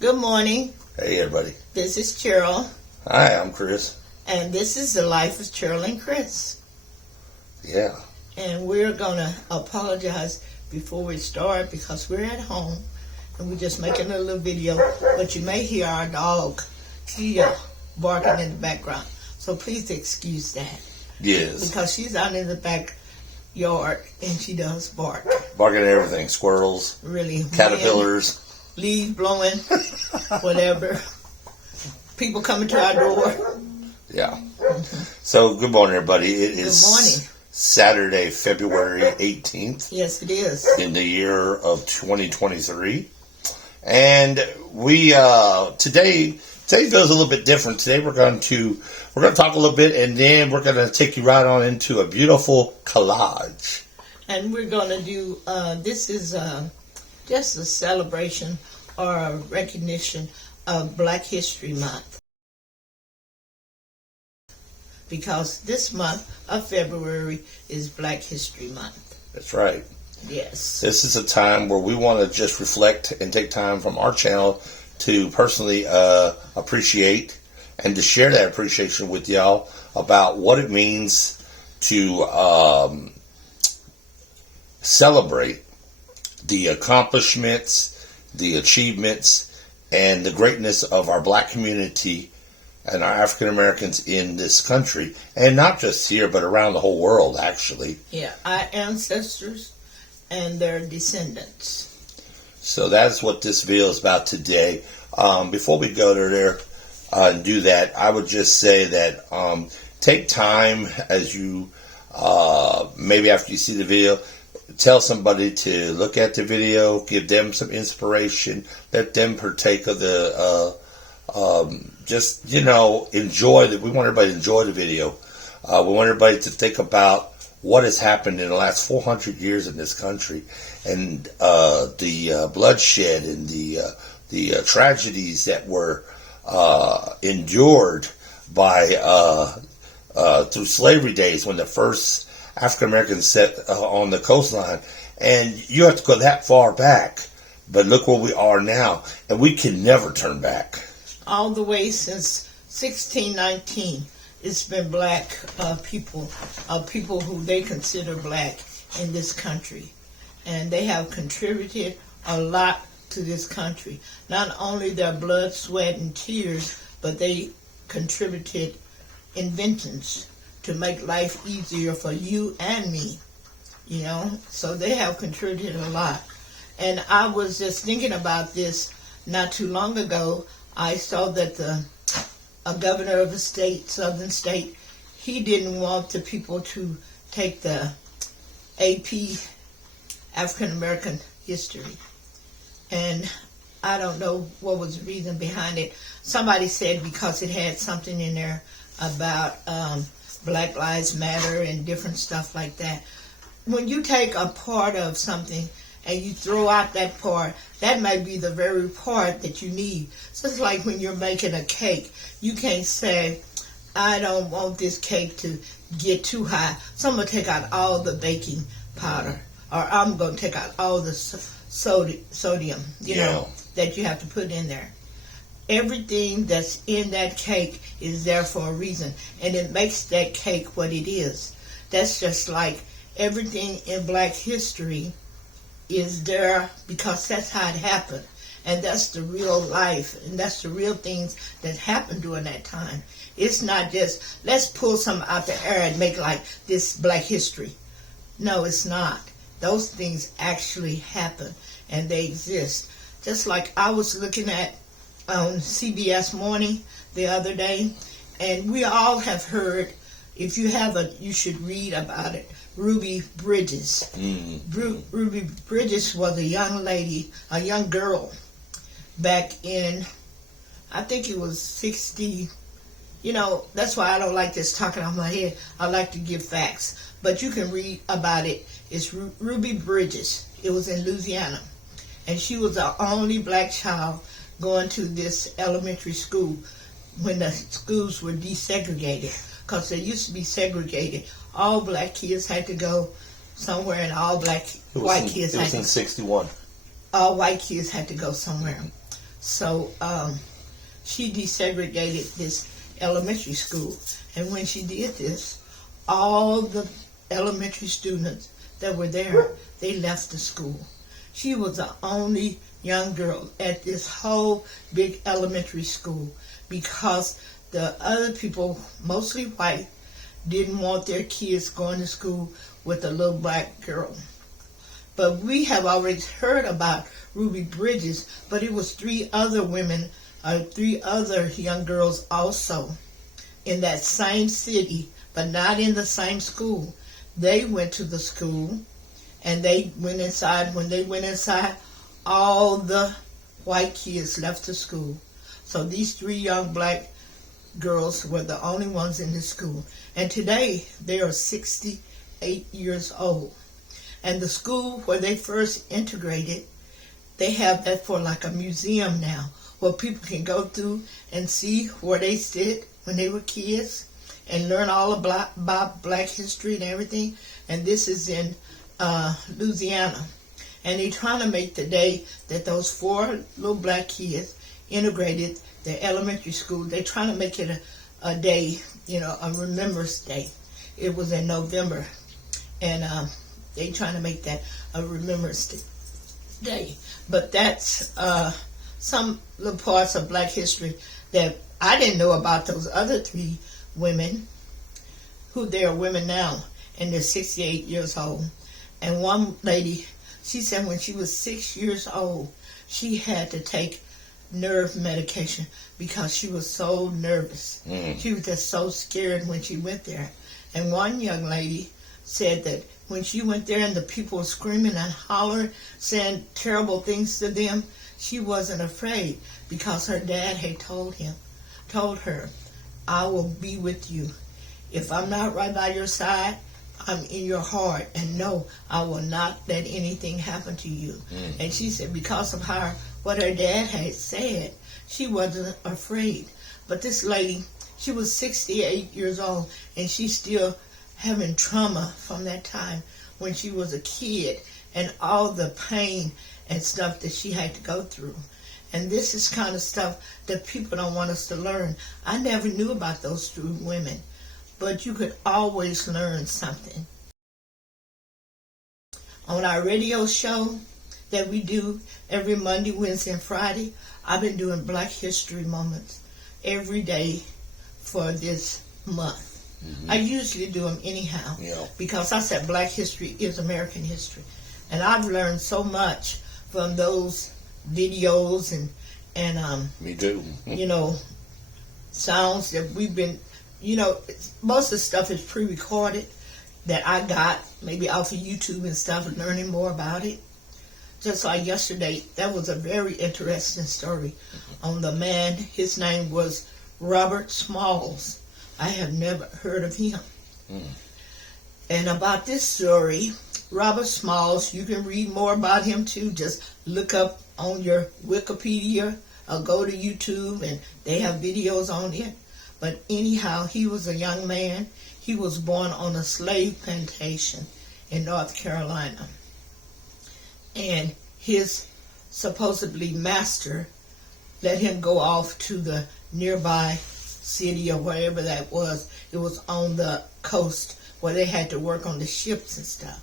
Good morning. Hey, everybody. This is Cheryl. Hi, I'm Chris. And this is the life of Cheryl and Chris. Yeah. And we're going to apologize before we start because we're at home and we're just making a little video. But you may hear our dog, Kia, barking in the background. So please excuse that. Yes. Because she's out in the backyard and she does bark. Barking at everything. Squirrels. Really. Caterpillars. Leaves blowing. Whatever. People coming to our door. Yeah. So, good morning, everybody. It is Good morning. Saturday, February 18th. Yes, it is. In the year of 2023. And we, today goes a little bit different. Today we're going to talk a little bit and then we're going to take you right on into a beautiful collage. And we're going to do, this is just a celebration or a recognition of Black History Month. Because this month of February is Black History Month. That's right. Yes. This is a time where we want to just reflect and take time from our channel to personally appreciate and to share that appreciation with y'all about what it means to celebrate the accomplishments, the achievements, and the greatness of our Black community and our African Americans in this country, and not just here, but around the whole world, actually. Yeah, our ancestors and their descendants. So that's what this video is about today. Before we go to there and do that, I would just say that take time as you, maybe after you see the video, tell somebody to look at the video, give them some inspiration, let them partake of the, just, enjoy it. We want everybody to enjoy the video. We want everybody to think about what has happened in the last 400 years in this country and the bloodshed and the tragedies that were endured by through slavery days when the first African Americans set on the coastline. And you have to go that far back, but look where we are now, and we can never turn back. All the way since 1619, it's been Black people who they consider Black in this country. And they have contributed a lot to this country. Not only their blood, sweat, and tears, but they contributed inventions to make life easier for you and me, So they have contributed a lot. And I was just thinking about this not too long ago. I saw that a governor of a state, southern state, he didn't want the people to take the AP, African American history. And I don't know what was the reason behind it. Somebody said because it had something in there about Black Lives Matter and different stuff like that. When you take a part of something and you throw out that part, that may be the very part that you need. So it's like when you're making a cake. You can't say, I don't want this cake to get too high, so I'm going to take out all the baking powder, or I'm going to take out all the sodium, that you have to put in there. Everything that's in that cake is there for a reason, and it makes that cake what it is. That's just like everything in Black history is there because that's how it happened. And that's the real life, and that's the real things that happened during that time. It's not just, let's pull some out the air and make like this Black history. No, it's not. Those things actually happen, and they exist. Just like I was looking at on CBS Morning the other day, and we all have heard, if you haven't, you should read about it, Ruby Bridges. Mm-hmm. Ruby Bridges was a young lady, a young girl, back in, I think it was 60, that's why I don't like this talking off my head. I like to give facts. But you can read about it. It's Ruby Bridges. It was in Louisiana. And she was the only Black child going to this elementary school when the schools were desegregated. Because they used to be segregated. All Black kids had to go somewhere, and all white kids had to go. It was in 61. All white kids had to go somewhere. So she desegregated this elementary school. And when she did this, all the elementary students that were there, they left the school. She was the only young girl at this whole big elementary school because the other people, mostly white, didn't want their kids going to school with a little black girl. But we have already heard about Ruby Bridges, but it was three other women, three other young girls also in that same city, but not in the same school. They went to the school and they went inside. When they went inside, all the white kids left the school. So these three young black girls were the only ones in the school. And today they are 68 years old. And the school where they first integrated, they have that for like a museum now, where people can go through and see where they sit when they were kids and learn all about black history and everything. And this is in Louisiana. And they're trying to make the day that those four little black kids integrated their elementary school, they're trying to make it a day, a Remembrance Day. It was in November. And they trying to make that a Remembrance Day. But that's some little parts of black history that I didn't know about those other three women, who they are women now, and they're 68 years old. And one lady, she said when she was 6 years old, she had to take nerve medication because she was so nervous. She was just so scared when she went there. And one young lady said that when she went there and the people were screaming and hollering, saying terrible things to them, she wasn't afraid because her dad had told her, I will be with you. If I'm not right by your side, I'm in your heart, and no, I will not let anything happen to you. And she said because of what her dad had said, she wasn't afraid. But this lady, she was 68 years old, and she's still having trauma from that time when she was a kid and all the pain and stuff that she had to go through. And this is kind of stuff that people don't want us to learn. I never knew about those two women, but you could always learn something. On our radio show that we do every Monday, Wednesday, and Friday, I've been doing Black History Moments every day for this month. I usually do them anyhow because I said Black history is American history. And I've learned so much from those videos and me too. Sounds that we've been, most of the stuff is pre-recorded that I got maybe off of YouTube and stuff and learning more about it. Just like yesterday, that was a very interesting story on the man. His name was Robert Smalls. I have never heard of him. And about this story, Robert Smalls, you can read more about him too. Just look up on your Wikipedia or go to YouTube and they have videos on it. But anyhow, he was a young man. He was born on a slave plantation in North Carolina. And his supposedly master let him go off to the nearby city or wherever that was. It was on the coast where they had to work on the ships and stuff.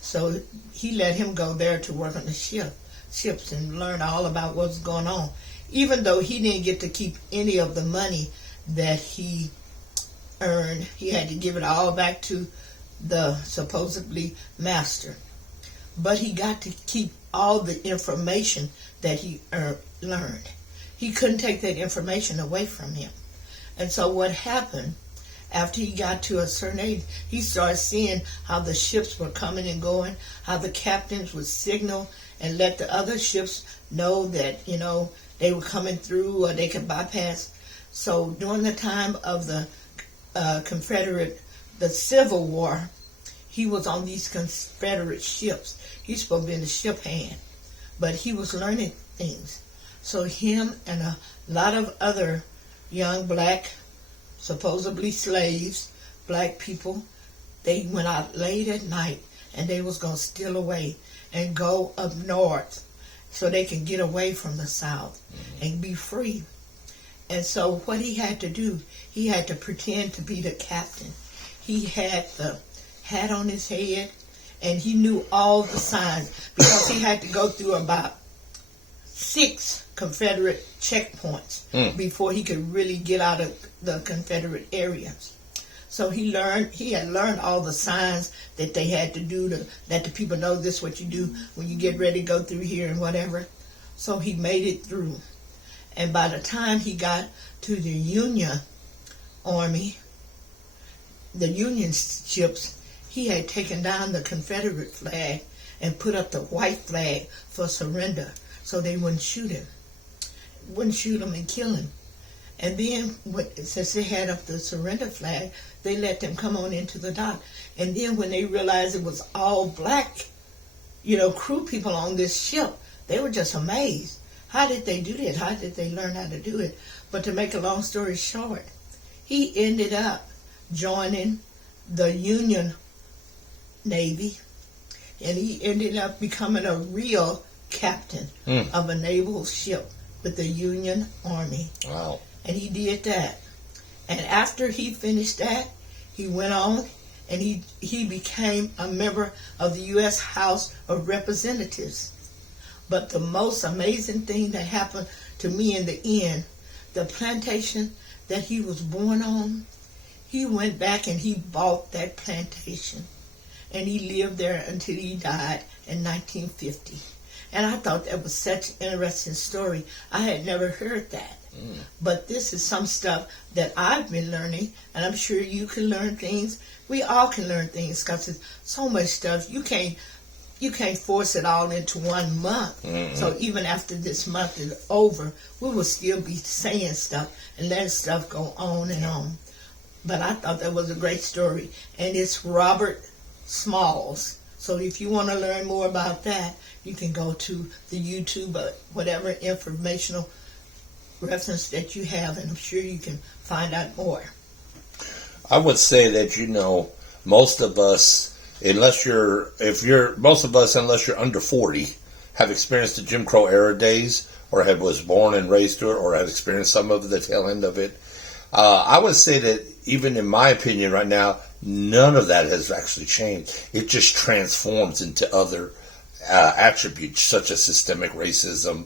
So he let him go there to work on the ships and learn all about what's going on. Even though he didn't get to keep any of the money that he earned, he had to give it all back to the supposedly master. But he got to keep all the information that he learned. He couldn't take that information away from him. And so what happened, after he got to a certain age, he started seeing how the ships were coming and going, how the captains would signal and let the other ships know that, they were coming through or they could bypass. So during the time of the the Civil War, he was on these Confederate ships. He's supposed to be in the ship hand, but he was learning things. So him and a lot of other young black, supposedly slaves, black people, they went out late at night and they was going to steal away and go up north so they can get away from the South and be free. And so what he had to do, he had to pretend to be the captain. He had the hat on his head, and he knew all the signs because he had to go through about 6 Confederate checkpoints before he could really get out of the Confederate areas. So he had learned all the signs that they had to do to let the people know this is what you do when you get ready to go through here and whatever. So he made it through. And by the time he got to the Union Army, the Union ships, he had taken down the Confederate flag and put up the white flag for surrender so they wouldn't shoot him. Wouldn't shoot him and kill him. And then, since they had up the surrender flag, they let them come on into the dock. And then when they realized it was all black, crew people on this ship, they were just amazed. How did they do that? How did they learn how to do it? But to make a long story short, he ended up joining the Union Navy, and he ended up becoming a real captain of a naval ship with the Union Army. Wow. And he did that. And after he finished that, he went on and he became a member of the U.S. House of Representatives. But the most amazing thing that happened to me in the end, the plantation that he was born on, he went back and he bought that plantation. And he lived there until he died in 1950. And I thought that was such an interesting story. I had never heard that. But this is some stuff that I've been learning, and I'm sure you can learn things. We all can learn things because there's so much stuff. You can't force it all into 1 month. So even after this month is over, we will still be saying stuff and letting stuff go on and on. But I thought that was a great story. And it's Robert Smalls. So if you want to learn more about that, you can go to the YouTube or whatever informational reference that you have, and I'm sure you can find out more. I would say that, most of us, unless you're under 40, have experienced the Jim Crow era days, or was born and raised through it, or have experienced some of the tail end of it. I would say that even in my opinion right now, none of that has actually changed. It just transforms into other attributes such as systemic racism,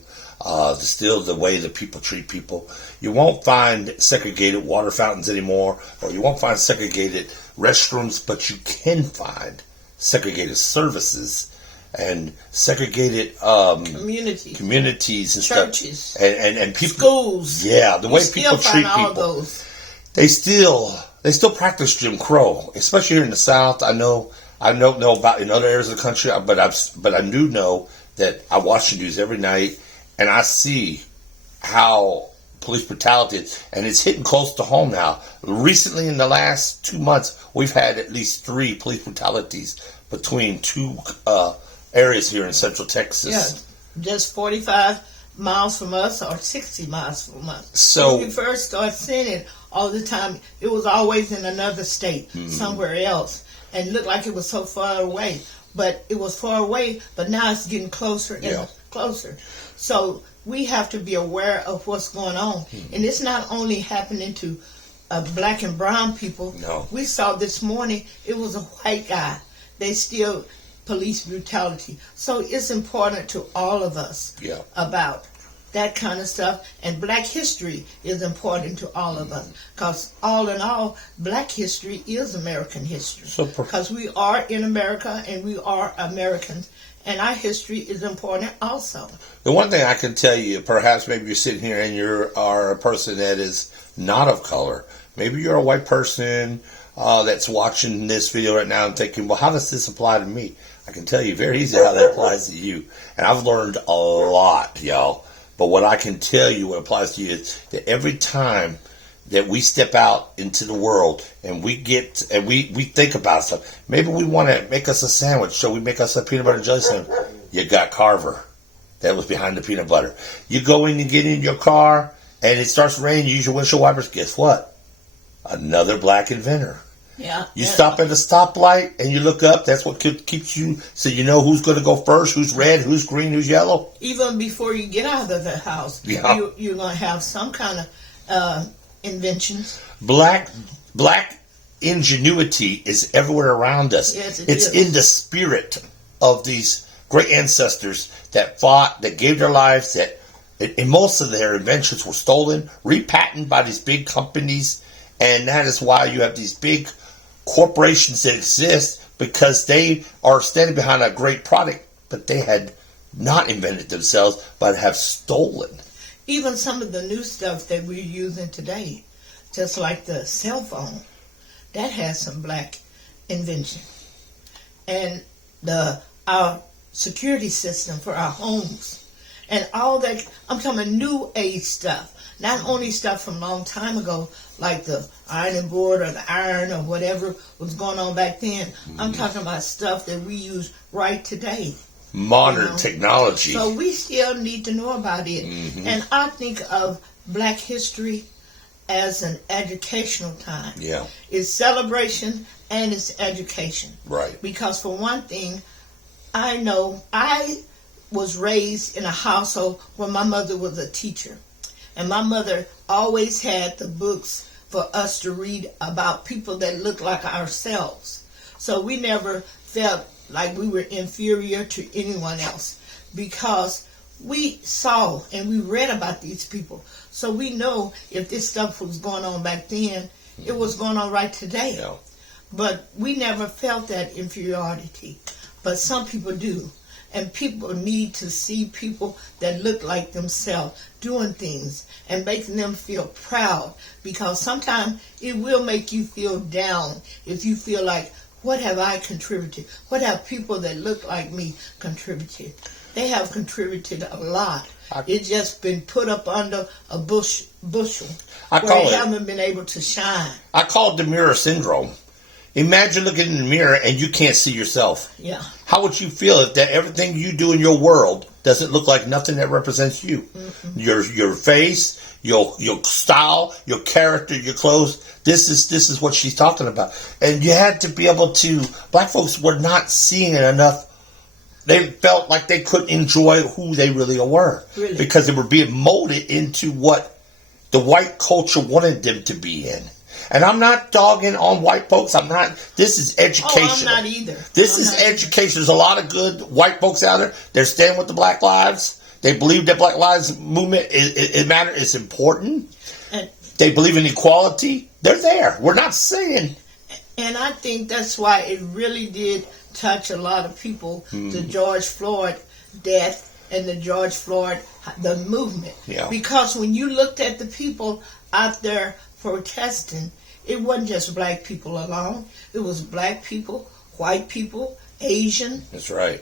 still the way that people treat people. You won't find segregated water fountains anymore, or you won't find segregated restrooms, but you can find segregated services and segregated communities and churches, stuff, and people, schools. Yeah, the way people treat people. Those. They still practice Jim Crow, especially here in the South. I don't know about in other areas of the country, but I do know that I watch the news every night, and I see how police brutality is, and it's hitting close to home now. Recently, in the last 2 months, we've had at least 3 police brutalities between 2 areas here in Central Texas. Yeah, just 45 miles from us or 60 miles from us. So when we first started seeing it all the time, it was always in another state, somewhere else, and it looked like it was so far away. But it was far away, but now it's getting closer and closer. So we have to be aware of what's going on. And it's not only happening to black and brown people. No. We saw this morning, it was a white guy. They still police brutality. So it's important to all of us about that kind of stuff. And black history is important to all of us. Because all in all, black history is American history. Because we are in America and we are Americans. And our history is important also. The one thing I can tell you, perhaps maybe you're sitting here and you are a person that is not of color. Maybe you're a white person that's watching this video right now and thinking, well, how does this apply to me? I can tell you very easily how that applies to you. And I've learned a lot, y'all. But what I can tell you what applies to you is that every time that we step out into the world and we think about stuff, maybe we want to make us a sandwich, so we make us a peanut butter jelly sandwich. You got Carver. That was behind the peanut butter. You go in and get in your car and it starts raining, you use your windshield wipers. Guess what? Another black inventor. Yeah. You stop at a stoplight and you look up. That's what keeps you, so you know who's going to go first, who's red, who's green, who's yellow. Even before you get out of the house, Yeah. you're going to have some kind of inventions. Black ingenuity is everywhere around us. Yes, it's is. in the spirit of these great ancestors that fought, that gave their lives, and most of their inventions were stolen, repatented by these big companies, and that is why you have these big corporations that exist, because they are standing behind a great product, but they had not invented themselves, but have stolen. Even some of the new stuff that we're using today, just like the cell phone, that has some black invention. And our security system for our homes, and all that, I'm talking about new age stuff. Not only stuff from a long time ago, like the ironing board or the iron or whatever was going on back then. I'm talking about stuff that we use right today. Modern technology. So we still need to know about it. And I think of Black History as an educational time. Yeah. It's celebration and it's education. Right. Because for one thing, I know I was raised in a household where my mother was a teacher. And my mother always had the books for us to read about people that looked like ourselves. So we never felt like we were inferior to anyone else, because we saw and we read about these people. So we know if this stuff was going on back then, it was going on right today. Yeah. But we never felt that inferiority. But some people do. And people need to see people that look like themselves doing things and making them feel proud, because sometimes it will make you feel down if you feel like, what have I contributed? What have people that look like me contributed? They have contributed a lot. It's just been put up under a bushel where they haven't been able to shine. I call it the mirror syndrome. Imagine looking in the mirror and you can't see yourself. Yeah. How would you feel if that everything you do in your world doesn't look like nothing that represents you? Your face, your style, your character, your clothes. This is what she's talking about. And you had to be able to. Black folks were not seeing it enough. They felt like they couldn't enjoy who they really were, because they were being molded into what the white culture wanted them to be in. And I'm not dogging on white folks. I'm not. This is education. I'm not either. This is education. There's a lot of good white folks out there. They're standing with the Black Lives. They believe that Black Lives Movement it matters. It's important. They believe in equality. They're there. We're not saying. And I think that's why it really did touch a lot of people. The George Floyd death and the George Floyd the movement. Yeah. Because when you looked at the people out there protesting, it wasn't just black people alone. It was black people, white people, Asian. That's right.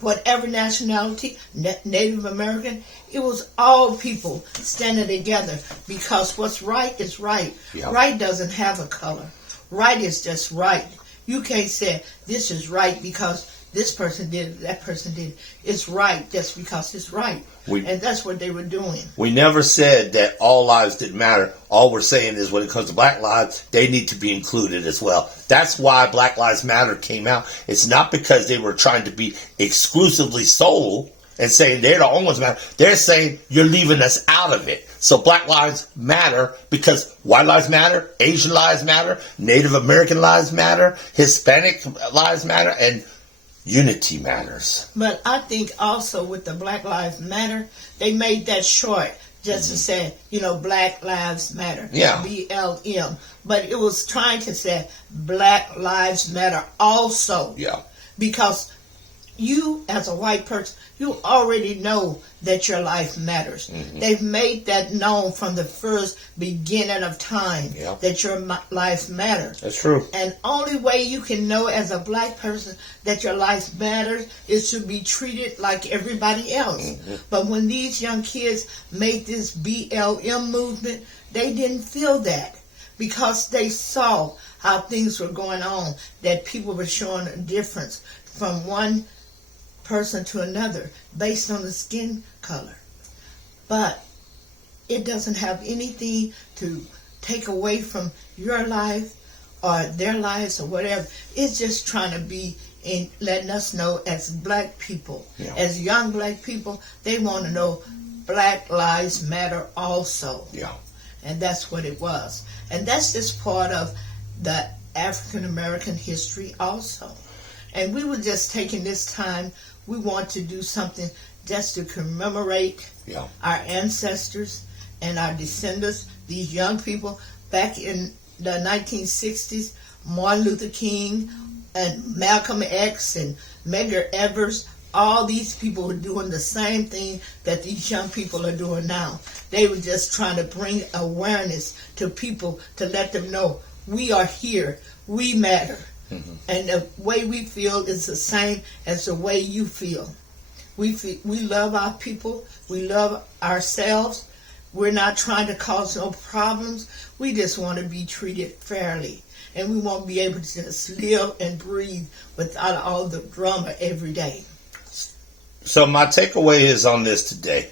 Whatever nationality, Native American. It was all people standing together, because what's right is right. Yeah. Right doesn't have a color. Right is just right. You can't say this is right because this person did it, that person did it. It's right just because it's right. And that's what they were doing. We never said that all lives didn't matter. All we're saying is when it comes to Black lives, they need to be included as well. That's why Black Lives Matter came out. It's not because they were trying to be exclusively solo and saying they're the only ones matter. They're saying you're leaving us out of it. So Black Lives Matter because white lives matter, Asian lives matter, Native American lives matter, Hispanic lives matter, and unity matters. But I think also with the Black Lives Matter, they made that short just to say, Black Lives Matter. Yeah. BLM. But it was trying to say Black Lives Matter also. Yeah. Because you, as a white person, you already know that your life matters. They've made that known from the first beginning of time, that your life matters. That's true. And only way you can know as a black person that your life matters is to be treated like everybody else. But when these young kids made this BLM movement, they didn't feel that, because they saw how things were going on, that people were showing a difference from one person to another based on the skin color. But it doesn't have anything to take away from your life or their lives or whatever. It's just trying to be in letting us know as black people, as young black people, they want to know Black Lives Matter also. Yeah. And that's what it was. And that's just part of the African American history also. And we were just taking this time, we want to do something just to commemorate our ancestors and our descendants, these young people. Back in the 1960s, Martin Luther King and Malcolm X and Medgar Evers, all these people were doing the same thing that these young people are doing now. They were just trying to bring awareness to people to let them know we are here, we matter. Mm-hmm. And the way we feel is the same as the way you feel. We love our people, we love ourselves. We're not trying to cause no problems. We just want to be treated fairly. And we want to be able to just live and breathe without all the drama every day. So my takeaway is on this today.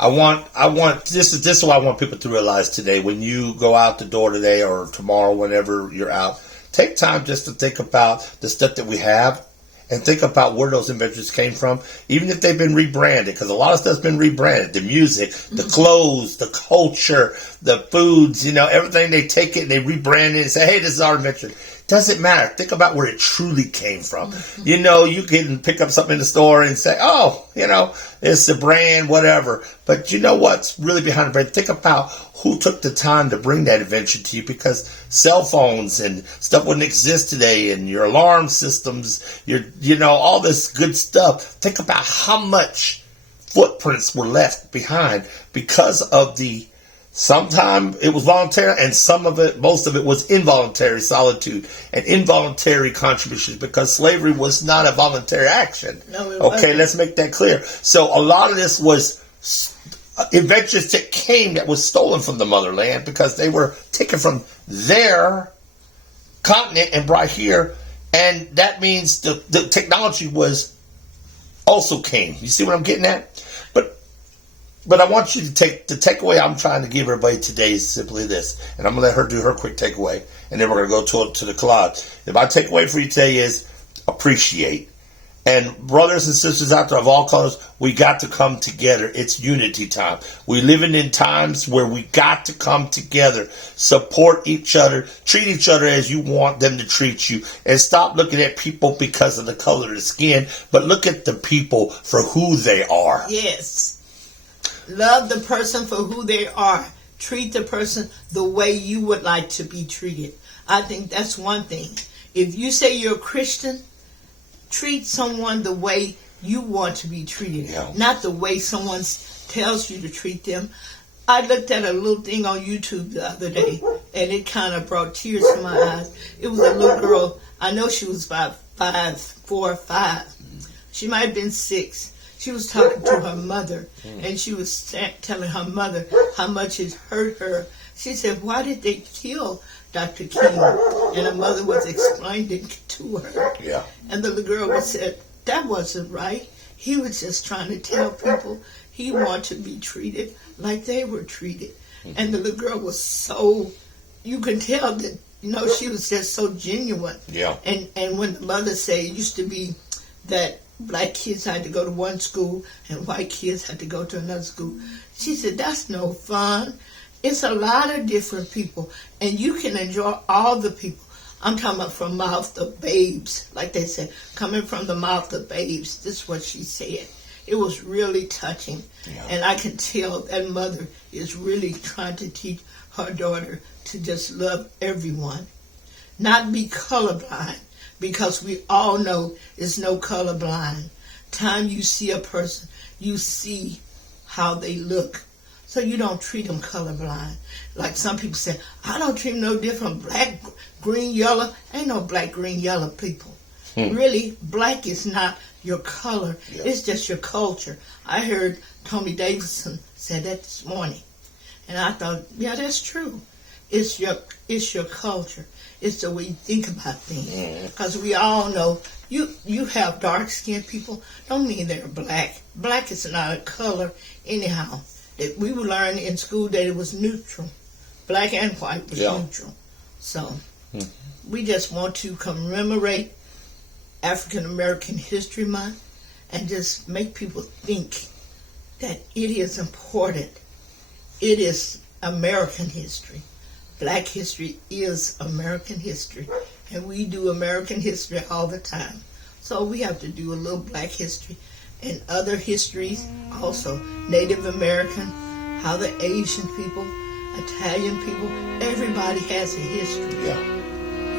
This is what I want people to realize today. When you go out the door today or tomorrow, whenever you're out, take time just to think about the stuff that we have and think about where those inventions came from, even if they've been rebranded, because a lot of stuff's been rebranded. The music, the clothes, the culture, the foods, everything, they take it and they rebrand it and say, hey, this is our invention. Doesn't matter. Think about where it truly came from. Mm-hmm. You can pick up something in the store and say, oh, it's the brand, whatever. But you know what's really behind the brand? Think about who took the time to bring that invention to you, because cell phones and stuff wouldn't exist today, and your alarm systems, all this good stuff. Think about how much footprints were left behind because of sometimes it was voluntary, and most of it was involuntary solitude and involuntary contributions, because slavery was not a voluntary action. No, it wasn't. Okay, let's make that clear. So a lot of this was inventions that was stolen from the motherland, because they were taken from their continent and brought here, and that means the technology also came. You see what I'm getting at? But I want you to the takeaway I'm trying to give everybody today is simply this, and I'm going to let her do her quick takeaway, and then we're going to go to the collage. My takeaway for you today is appreciate. And brothers and sisters out there of all colors, we got to come together. It's unity time. We're living in times where we got to come together, support each other, treat each other as you want them to treat you, and stop looking at people because of the color of the skin, but look at the people for who they are. Yes. Love the person for who they are. Treat the person the way you would like to be treated. I think that's one thing. If you say you're a Christian, treat someone the way you want to be treated, not the way someone tells you to treat them. I looked at a little thing on YouTube the other day, and it kind of brought tears to my eyes. It was a little girl. I know she was about 4 or 5. She might have been 6. She was talking to her mother, and she was telling her mother how much it hurt her. She said, why did they kill Dr. King? And her mother was explaining to her. Yeah. And the little girl said, that wasn't right. He was just trying to tell people he wanted to be treated like they were treated. Mm-hmm. And the little girl was so, you can tell that, she was just so genuine. Yeah. And when the mother said it used to be that black kids had to go to one school and white kids had to go to another school. She said, that's no fun. It's a lot of different people, and you can enjoy all the people. I'm talking about from mouth of babes, like they said, coming from the mouth of babes. This is what she said. It was really touching, and I can tell that mother is really trying to teach her daughter to just love everyone, not be colorblind. Because we all know there's no color blind. Time you see a person, you see how they look. So you don't treat them colorblind. Like some people say, I don't treat them no different. Black, green, yellow. Ain't no black, green, yellow people. Really, black is not your color. Yeah. It's just your culture. I heard Tommy Davidson say that this morning. And I thought, yeah, that's true. It's your culture. It's the way you think about things. Because we all know you have dark-skinned people. Don't mean they're black. Black is not a color anyhow. We would learn in school that it was neutral. Black and white was neutral. So We just want to commemorate African American History Month and just make people think that it is important. It is American history. Black history is American history, and we do American history all the time. So we have to do a little black history and other histories also. Native American, how the Asian people, Italian people, everybody has a history. Yeah.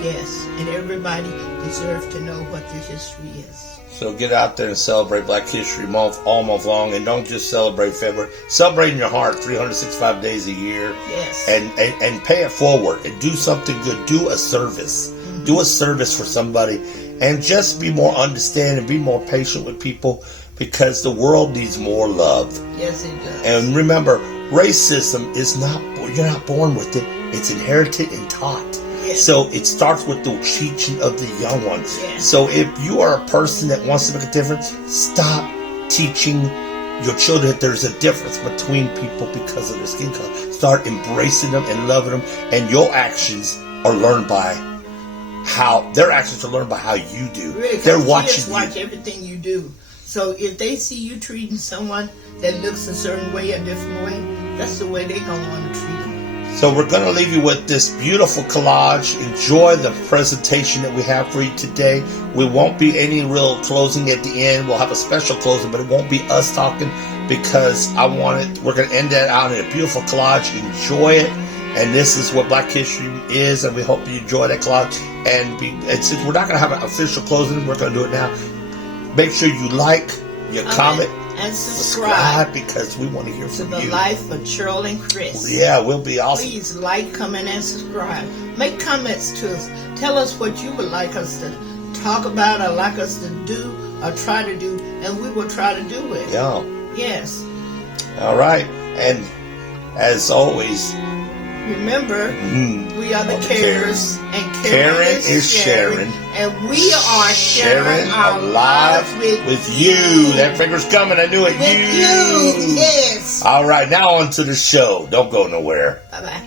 Yes, and everybody deserves to know what their history is. So get out there and celebrate Black History Month all month long, and don't just celebrate February. Celebrate in your heart 365 days a year. Yes. And pay it forward and do something good. Do a service. Mm-hmm. Do a service for somebody, and just be more understanding, be more patient with people, because the world needs more love. Yes, it does. And remember, racism is not, you're not born with it. It's inherited and taught. Yes. So it starts with the teaching of the young ones. Yes. So if you are a person that wants to make a difference, stop teaching your children that there's a difference between people because of their skin color. Start embracing them and loving them, and your actions are learned by how you do. Really, they're watching you. Watch everything you do. So if they see you treating someone that looks a certain way, a different way, that's the way they're going to want to treat them. So we're going to leave you with this beautiful collage. Enjoy the presentation that we have for you today. We won't be any real closing at the end. We'll have a special closing, but it won't be us talking, because we're going to end that out in a beautiful collage. Enjoy it. And this is what Black History is, and we hope you enjoy that collage. And since we're not going to have an official closing, we're going to do it now. Make sure you like, you comment, and subscribe, because we want to hear from you. To the Life of Cheryl and Chris. Yeah, we'll be awesome. Please like, comment, and subscribe. Make comments to us. Tell us what you would like us to talk about, or like us to do, or try to do, and we will try to do it. Yeah. Yes. All right. And as always, remember, we are the carers, and Karen is sharing, and we are sharing our lives with you. That finger's coming. I knew it. With you. Yes. All right. Now on to the show. Don't go nowhere. Bye-bye.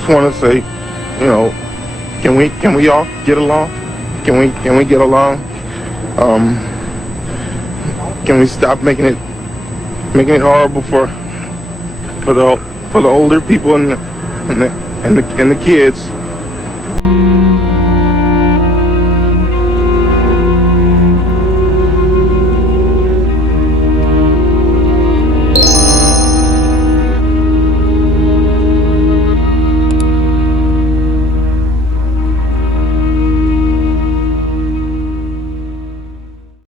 just want to say, you know, can we all get along? Can we get along? Can we stop making it horrible for the older people and the kids?